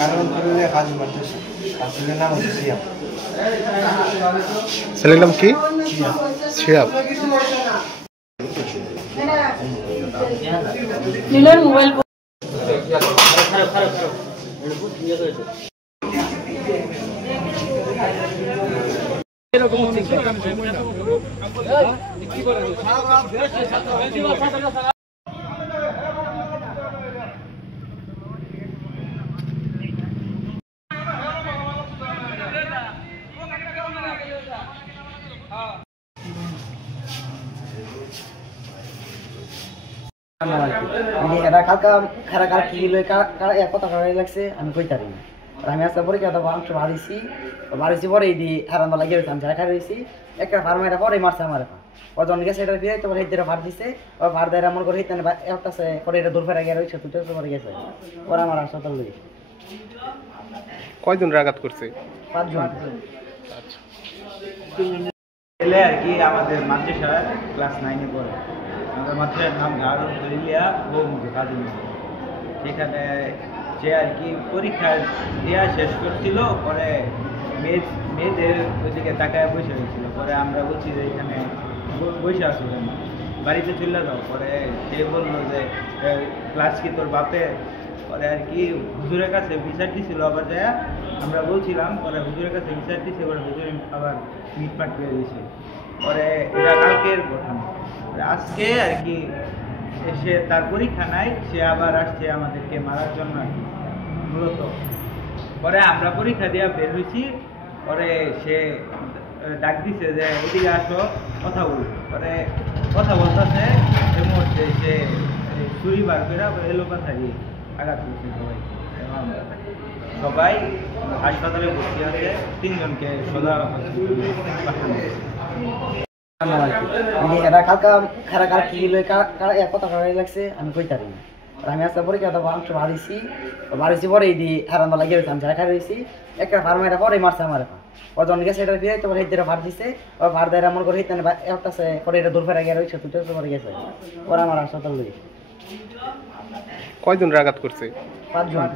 কারণ করে কাজ মারতেছে আসলে নাম হচ্ছে সিয়াম। ছেলের নাম কি? শিহাব। নীলের মোবাইল এটা কালকা খারা কাল কি কত খারাপ লাগছে আমি কইতারি না। আমি আসতে পরীক্ষা তো অংশ বাড়িছি পরে এই হারানো লাগিয়ে রয়েছে আমি ঝাড়া রয়েছি একটা ফার্মাইটা পরে মারছে আমার ওজন গেছে এটা দিয়ে তোমার হিতে ভার দিছে ও ভার দেয় এমন করে হিতে একটা পরে এটা দূর ফেরা গিয়ে রয়েছে দুটো পরে গেছে পরে আমার হাসপাতাল লই। কয়জন আঘাত করছে? 5 জন। ছেলে আর কি আমাদের মাদ্রাসায় ক্লাস 9 এ পড়ে। আমাদের মাদ্রাসার নাম দারুল খলিলিয়া বহুমুখী কাজী। সেখানে যে আর কি পরীক্ষা দেওয়া শেষ করছিল পরে মেয়েদের ওইদিকে তাকায় বসে হয়েছিল। পরে আমরা বলছি যে এখানে বসে আসো কেন, বাড়িতে চলে যাও। পরে সে বললো যে ক্লাস কি তোর বাপে? পরে আর কি হুজুরের কাছে বিচার দিছিল আবার যায় আমরা বলছিলাম। পরে হুজুরের কাছে বিচার দিচ্ছে, পরে হুজুর আবার মিটমাট করে দিয়েছে। পরে এটা কালকের ঘটনা। আজকে আর কি সে তার পরীক্ষা নাই, সে আবার আসছে আমাদেরকে মারার জন্য আর কি মূলত। পরে আমরা পরীক্ষা দিয়ে বের হয়েছি, পরে সে ডাক দিছে যে এদিকে আসো কথা বলবো। পরে কথা বলতেছে এই মুহূর্তে সে ছুরি বার করে এলো কথা দিয়ে আঘাত করছে সবাই হাসপাতালে ভর্তি আছে। 3 জনকে সদর পাঠানো। এটা কালকা খারা কাল কি কত খারাপ লাগছে আমি কইতারি না। আমি আসতে পরীক্ষা তো অংশ বাড়িছি পরে এই হারানো লাগিয়ে রয়েছে আমি ঝাড়া রয়েছি একটা ফার্মাইটা পরে মারছে আমার ওজন গেছে এটা দিয়ে তোমার হিতে ভার দিছে ও ভার দেয় এমন করে হিতে একটা পরে এটা দূর ফেরা গিয়ে রয়েছে দুটো পরে গেছে পরে আমার হাসপাতাল লই। কয়জন আঘাত করছে? 5 জন।